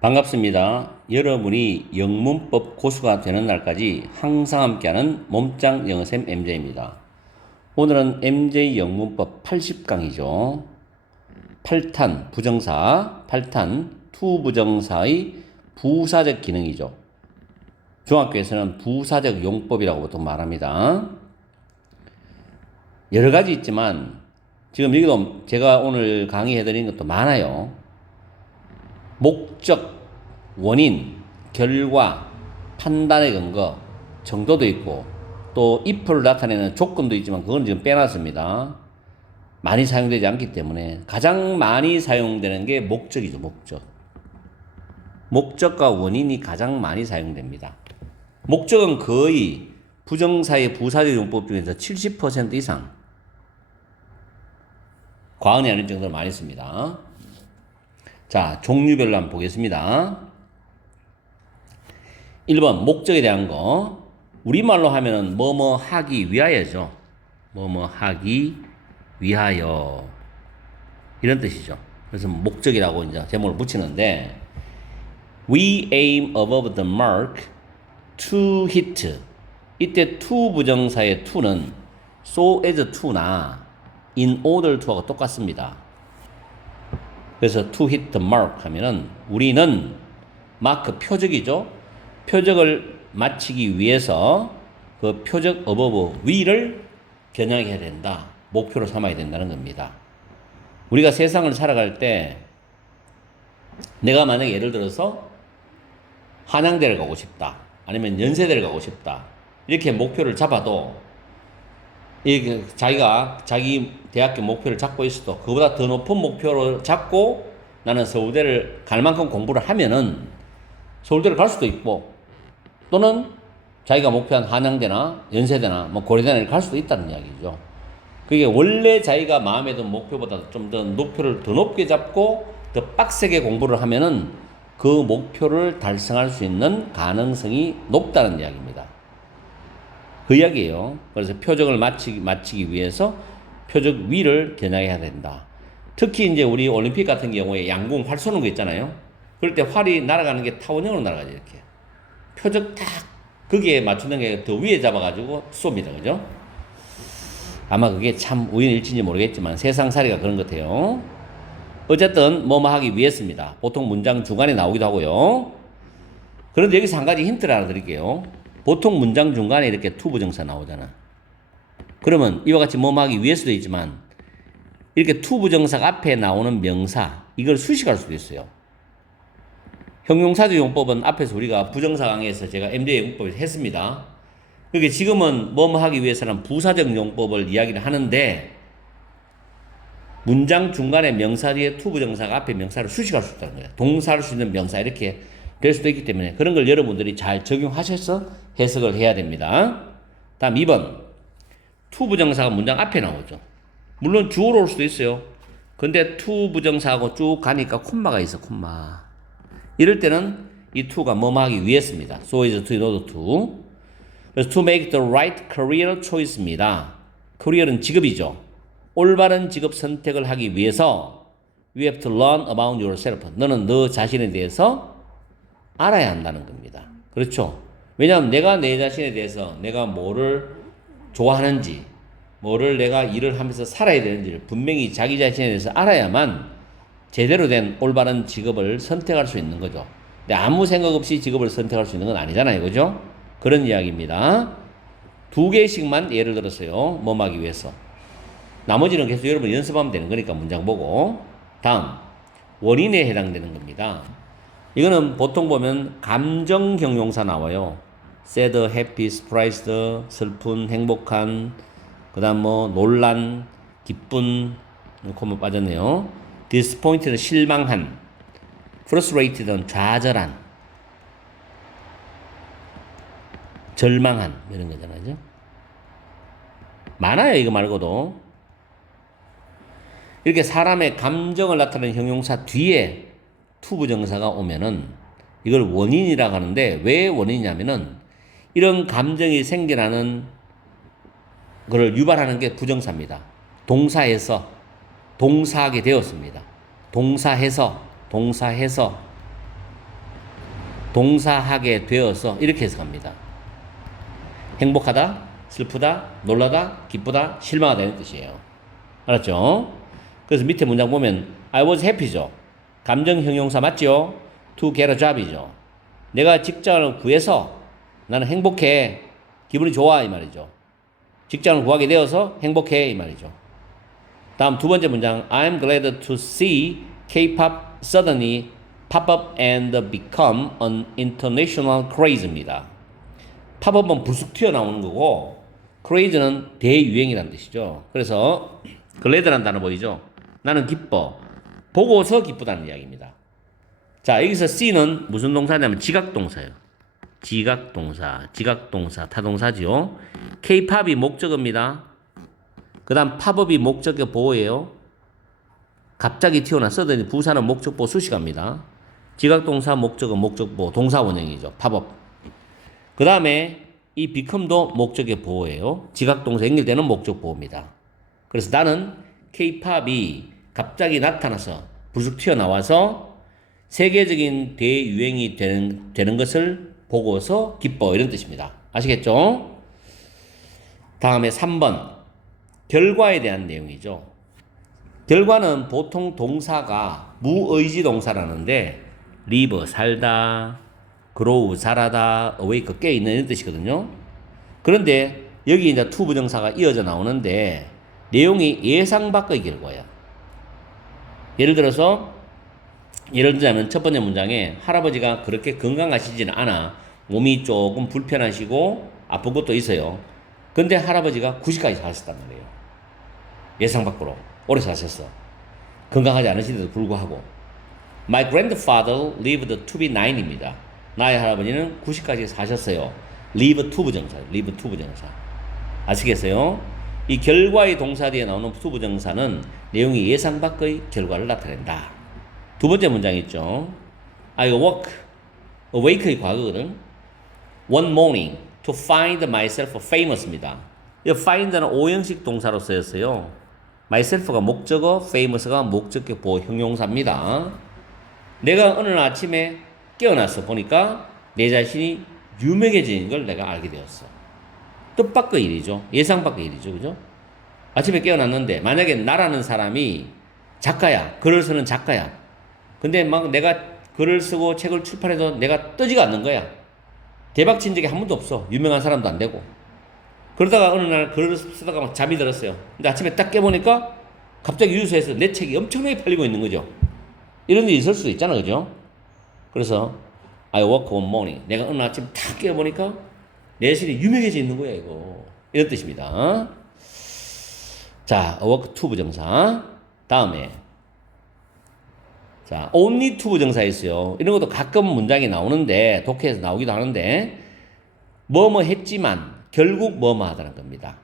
반갑습니다. 여러분이 영문법 고수가 되는 날까지 항상 함께하는 몸짱 영어쌤 MJ입니다. 오늘은 MJ 영문법 80강이죠. 8탄 부정사, 8탄 투 부정사의 부사적 기능이죠. 중학교에서는 부사적 용법이라고 보통 말합니다. 여러 가지 있지만 지금 여기도 제가 오늘 강의해드린 것도 많아요. 목적, 원인, 결과, 판단의 근거, 정도도 있고 또 if를 나타내는 조건도 있지만 그건 지금 빼놨습니다. 많이 사용되지 않기 때문에 가장 많이 사용되는 게 목적이죠. 목적과 원인이 가장 많이 사용됩니다. 목적은 거의 부정사의 부사적 용법 중에서 70% 이상 과언이 아닐 정도로 많이 씁니다. 자, 종류별로 한번 보겠습니다. 1번 목적에 대한 거. 우리말로 하면은 뭐뭐 하기 위하여죠. 뭐뭐 하기 위하여 이런 뜻이죠. 그래서 목적이라고 이제 제목을 붙이는데 We aim above the mark to hit. 이때 to 부정사의 to는 so as to나 in order to하고 똑같습니다. 그래서 to hit the mark 하면은 우리는 마크 표적이죠. 표적을 마치기 위해서 그 표적 above 위를 겨냥해야 된다. 목표로 삼아야 된다는 겁니다. 우리가 세상을 살아갈 때 내가 만약에 예를 들어서 한양대를 가고 싶다. 아니면 연세대를 가고 싶다. 이렇게 목표를 잡아도 이게 자기 대학교 목표를 잡고 있어도 그보다 더 높은 목표를 잡고 나는 서울대를 갈 만큼 공부를 하면은 서울대를 갈 수도 있고 또는 자기가 목표한 한양대나 연세대나 뭐 고려대를 갈 수도 있다는 이야기죠. 그게 원래 자기가 마음에 든 목표보다 좀 더 목표를 더 높게 잡고 더 빡세게 공부를 하면은 그 목표를 달성할 수 있는 가능성이 높다는 이야기입니다. 그 이야기예요. 그래서 표적을 마치기 위해서 표적 위를 겨냥해야 된다. 특히 이제 우리 올림픽 같은 경우에 양궁 활 쏘는 거 있잖아요. 그럴 때 활이 날아가는 게 타원형으로 날아가죠. 이렇게. 표적 딱 거기에 맞추는 게 더 위에 잡아가지고 쏩니다. 그죠? 아마 그게 참 우연일지인지 모르겠지만 세상살이가 그런 것 같아요. 어쨌든 뭐뭐 하기 위해서입니다. 보통 문장 중간에 나오기도 하고요. 그런데 여기서 한 가지 힌트를 하나 드릴게요. 보통 문장 중간에 이렇게 to 부정사 나오잖아. 그러면 이와 같이 뭐뭐 하기 위해서도 있지만 이렇게 to 부정사 앞에 나오는 명사 이걸 수식할 수도 있어요. 형용사적 용법은 앞에서 우리가 부정사 강의에서 제가 MJ 용법에서 했습니다. 그러니까 지금은 뭐뭐 하기 위해서는 부사적 용법을 이야기를 하는데 문장 중간에 명사 뒤에 to 부정사가 앞에 명사를 수식할 수 있다는 거예요. 동사할 수 있는 명사 이렇게 될 수도 있기 때문에 그런 걸 여러분들이 잘 적용하셔서 해석을 해야 됩니다. 다음 2번 to 부정사가 문장 앞에 나오죠. 물론 주어로 올 수도 있어요. 근데 to 부정사하고 쭉 가니까 콤마가 있어. 콤마. 이럴 때는 이 to가 뭐뭐 하기 위해서입니다. So is to in order to. 그래서 to make the right career choice입니다. career는 직업이죠. 올바른 직업 선택을 하기 위해서 you have to learn about yourself. 너는 너 자신에 대해서 알아야 한다는 겁니다. 그렇죠? 왜냐하면 내가 내 자신에 대해서 내가 뭐를 좋아하는지 뭐를 내가 일을 하면서 살아야 되는지를 분명히 자기 자신에 대해서 알아야만 제대로 된 올바른 직업을 선택할 수 있는 거죠. 근데 아무 생각 없이 직업을 선택할 수 있는 건 아니잖아요. 그죠? 그런 이야기입니다. 2개씩만 예를 들었어요. 뭐 하기 위해서. 나머지는 계속 여러분 연습하면 되는 거니까 문장 보고. 다음 원인에 해당되는 겁니다. 이거는 보통 보면 감정 형용사 나와요. sad, happy, surprised, 슬픈, 행복한, 그 다음 뭐 놀란, 기쁜, 코마 빠졌네요. disappointed는 실망한, frustrated는 좌절한, 절망한 이런 거잖아요. 많아요. 이거 말고도. 이렇게 사람의 감정을 나타내는 형용사 뒤에 to 부정사가 오면은 이걸 원인이라고 하는데 왜 원인이냐면은 이런 감정이 생겨나는 것을 유발하는 게 부정사입니다. 동사하게 되었습니다. 동사해서 동사하게 되어서 이렇게 해석합니다. 행복하다, 슬프다, 놀라다, 기쁘다, 실망하다 이런 뜻이에요. 알았죠? 그래서 밑에 문장 보면 I was happy죠. 감정 형용사 맞죠? To get a job이죠. 내가 직장을 구해서 나는 행복해. 기분이 좋아 이 말이죠. 직장을 구하게 되어서 행복해 이 말이죠. 다음 두 번째 문장 I'm glad to see K-pop suddenly pop up and become an international craze입니다. 팝업은 불쑥 튀어나오는 거고 craze는 대유행이라는 뜻이죠. 그래서 glad라는 단어 보이죠? 나는 기뻐. 보고서 기쁘다는 이야기입니다. 자, 여기서 C는 무슨 동사냐면 지각동사예요. 지각동사, 타동사지요. K-팝이 목적어입니다. 그 다음 팝업이 목적어 보호예요. 갑자기 튀어나온 서든이 부사는 목적보 수식합니다. 지각동사, 목적어, 목적보, 동사 원형이죠. 팝업. 그 다음에 이 become도 목적어 보호예요. 지각동사 연결되는 목적 보호입니다. 그래서 나는 K-팝이 갑자기 나타나서 불쑥 튀어나와서 세계적인 대유행이 되는 것을 보고서 기뻐 이런 뜻입니다. 아시겠죠? 다음에 3번 결과에 대한 내용이죠. 결과는 보통 동사가 무의지 동사라는데 live 살다, grow 자라다, awake 깨 있는 이런 뜻이거든요. 그런데 여기 이제 to 부정사가 이어져 나오는데 내용이 예상 밖의 결과야. 예를 들자면 첫 번째 문장에 할아버지가 그렇게 건강하시지는 않아. 몸이 조금 불편하시고 아픈 것도 있어요. 근데 할아버지가 90까지 사셨단 말이에요. 예상 밖으로 오래 사셨어. 건강하지 않으신데도 불구하고. My grandfather lived to be 9입니다. 나의 할아버지는 90까지 사셨어요. live to 부정사. 아시겠어요? 이 결과의 동사 뒤에 나오는 to 부정사는 내용이 예상 밖의 결과를 나타낸다. 두 번째 문장 있죠. I awake의 과거거든. One morning to find myself famous입니다. 이 find는 오형식 동사로 쓰였어요. myself가 목적어, famous가 목적격 보호 형용사입니다. 내가 어느 아침에 깨어나서 보니까 내 자신이 유명해지는 걸 내가 알게 되었어. 뜻밖의 일이죠. 예상 밖의 일이죠. 그죠? 아침에 깨어났는데 만약에 나라는 사람이 작가야. 글을 쓰는 작가야. 근데 막 내가 글을 쓰고 책을 출판해도 내가 뜨지가 않는 거야. 대박 친 적이 한 번도 없어. 유명한 사람도 안 되고. 그러다가 어느 날 글을 쓰다가 막 잠이 들었어요. 근데 아침에 딱 깨보니까 갑자기 유수에서 내 책이 엄청나게 팔리고 있는 거죠. 이런 일이 있을 수도 있잖아. 그죠? 그래서 I woke one morning. 내가 어느 아침 딱 깨보니까 내 자신이 유명해져 있는 거야. 이거. 이런 뜻입니다. 자, awoke to 부정사. 다음에 자, only to 부정사 있어요. 이런 것도 가끔 문장이 나오는데 독해에서 나오기도 하는데 뭐뭐 했지만 결국 뭐뭐 하다는 겁니다.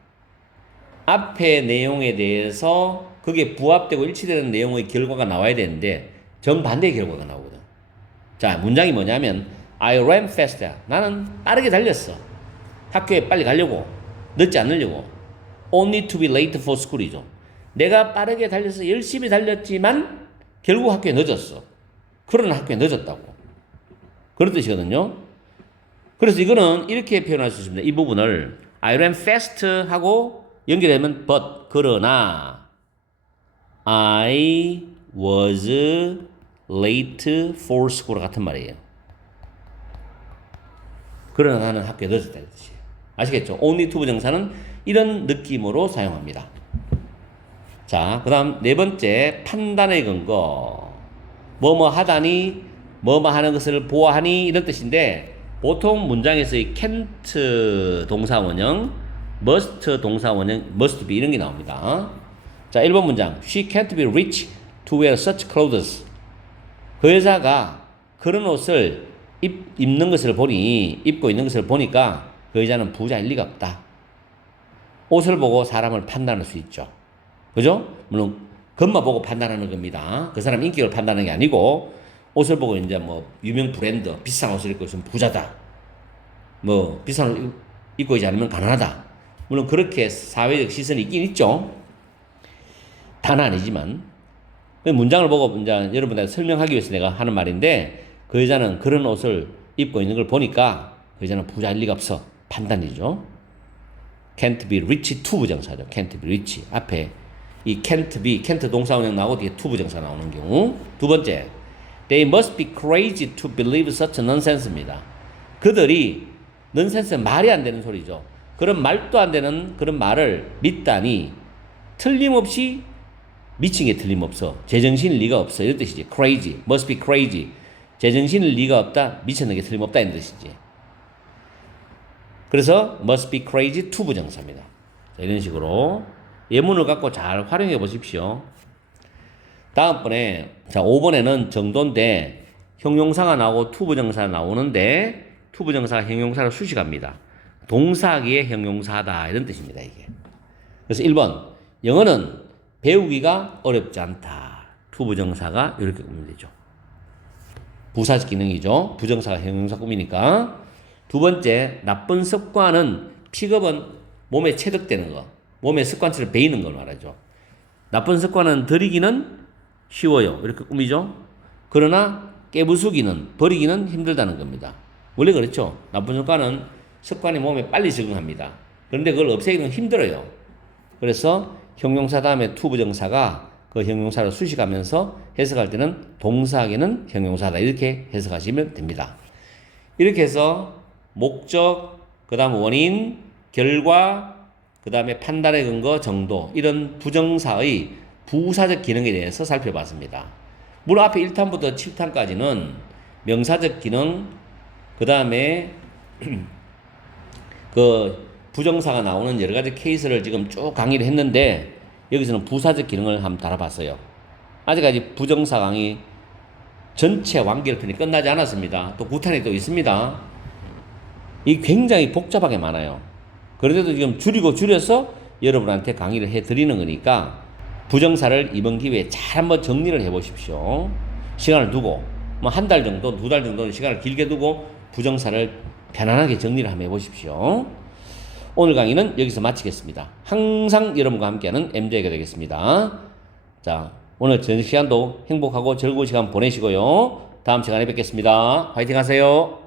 앞의 내용에 대해서 그게 부합되고 일치되는 내용의 결과가 나와야 되는데 정반대의 결과가 나오거든. 자, 문장이 뭐냐면 I ran faster. 나는 빠르게 달렸어. 학교에 빨리 가려고. 늦지 않으려고. Only to be late for school이죠. 내가 빠르게 달려서 열심히 달렸지만 결국 학교에 늦었어. 그러나 학교에 늦었다고. 그런 뜻이거든요. 그래서 이거는 이렇게 표현할 수 있습니다. 이 부분을 I ran fast 하고 연결하면 but 그러나 I was late for school 같은 말이에요. 그러나 나는 학교에 늦었다는 뜻이에요. 아시겠죠? only to 부정사는 이런 느낌으로 사용합니다. 자, 그 다음 네 번째 판단의 근거. 뭐뭐 하다니, 뭐뭐 하는 것을 보아하니 이런 뜻인데 보통 문장에서의 can't 동사 원형, must 동사 원형, must be 이런 게 나옵니다. 자, 1번 문장. She can't be rich to wear such clothes. 그 여자가 그런 옷을 입고 있는 것을 보니까 그 여자는 부자일 리가 없다. 옷을 보고 사람을 판단할 수 있죠. 그죠? 물론 겉만 보고 판단하는 겁니다. 그 사람 인격을 판단하는 게 아니고 옷을 보고 이제 뭐 유명 브랜드 비싼 옷을 입고 있으면 부자다. 뭐 비싼 옷 입고 있지 않으면 가난하다. 물론 그렇게 사회적 시선이 있긴 있죠. 다는 아니지만 문장을 보고 이제 여러분들한테 설명하기 위해서 내가 하는 말인데 그 여자는 그런 옷을 입고 있는 걸 보니까 그 여자는 부자일 리가 없어. 판단이죠. can't be rich to 부정사죠. can't be rich. 앞에 이 can't be, can't 동사원형 나오고 뒤에 to 부정사 나오는 경우. 두 번째, they must be crazy to believe such nonsense입니다. 그들이 nonsense 말이 안 되는 소리죠. 그런 말도 안 되는 그런 말을 믿다니 틀림없이 미친 게 틀림없어. 제정신일 리가 없어. 이런 뜻이지. crazy, must be crazy. 제정신일 리가 없다. 미쳤는 게 틀림없다. 이런 뜻이지. 그래서 must be crazy to 부정사입니다. 자, 이런 식으로 예문을 갖고 잘 활용해 보십시오. 다음번에 자 5번에는 정도인데 형용사가 나오고 to 부정사가 나오는데 to 부정사가 형용사를 수식합니다. 동사기의 형용사다 이런 뜻입니다. 이게. 그래서 1번 영어는 배우기가 어렵지 않다. to 부정사가 이렇게 꾸미면 되죠. 부사적 기능이죠. 부정사가 형용사 꾸미니까. 두 번째, 나쁜 습관은 픽업은 몸에 체득되는 거, 몸에 습관처럼 배이는 걸 말하죠. 나쁜 습관은 들이기는 쉬워요. 이렇게 꾸미죠. 그러나 깨부수기는, 버리기는 힘들다는 겁니다. 원래 그렇죠. 나쁜 습관은 습관이 몸에 빨리 적응합니다. 그런데 그걸 없애기는 힘들어요. 그래서 형용사 다음에 to 부정사가 그 형용사를 수식하면서 해석할 때는 동사하기는 형용사다. 이렇게 해석하시면 됩니다. 이렇게 해서 목적, 그 다음 원인, 결과, 그 다음에 판단의 근거, 정도 이런 부정사의 부사적 기능에 대해서 살펴봤습니다. 물론 앞에 1탄부터 7탄까지는 명사적 기능, 그 다음에 그 부정사가 나오는 여러 가지 케이스를 지금 쭉 강의를 했는데 여기서는 부사적 기능을 한번 다뤄봤어요. 아직까지 부정사 강의 전체 완결편이 끝나지 않았습니다. 또 9탄이 또 있습니다. 이 굉장히 복잡하게 많아요. 그런데도 지금 줄여서 여러분한테 강의를 해드리는 거니까 부정사를 이번 기회에 잘 한번 정리를 해보십시오. 시간을 두고 뭐 한 달 정도, 2달 정도는 시간을 길게 두고 부정사를 편안하게 정리를 한번 해보십시오. 오늘 강의는 여기서 마치겠습니다. 항상 여러분과 함께하는 MJ가 되겠습니다. 자, 오늘 저녁 시간도 행복하고 즐거운 시간 보내시고요. 다음 시간에 뵙겠습니다. 화이팅 하세요.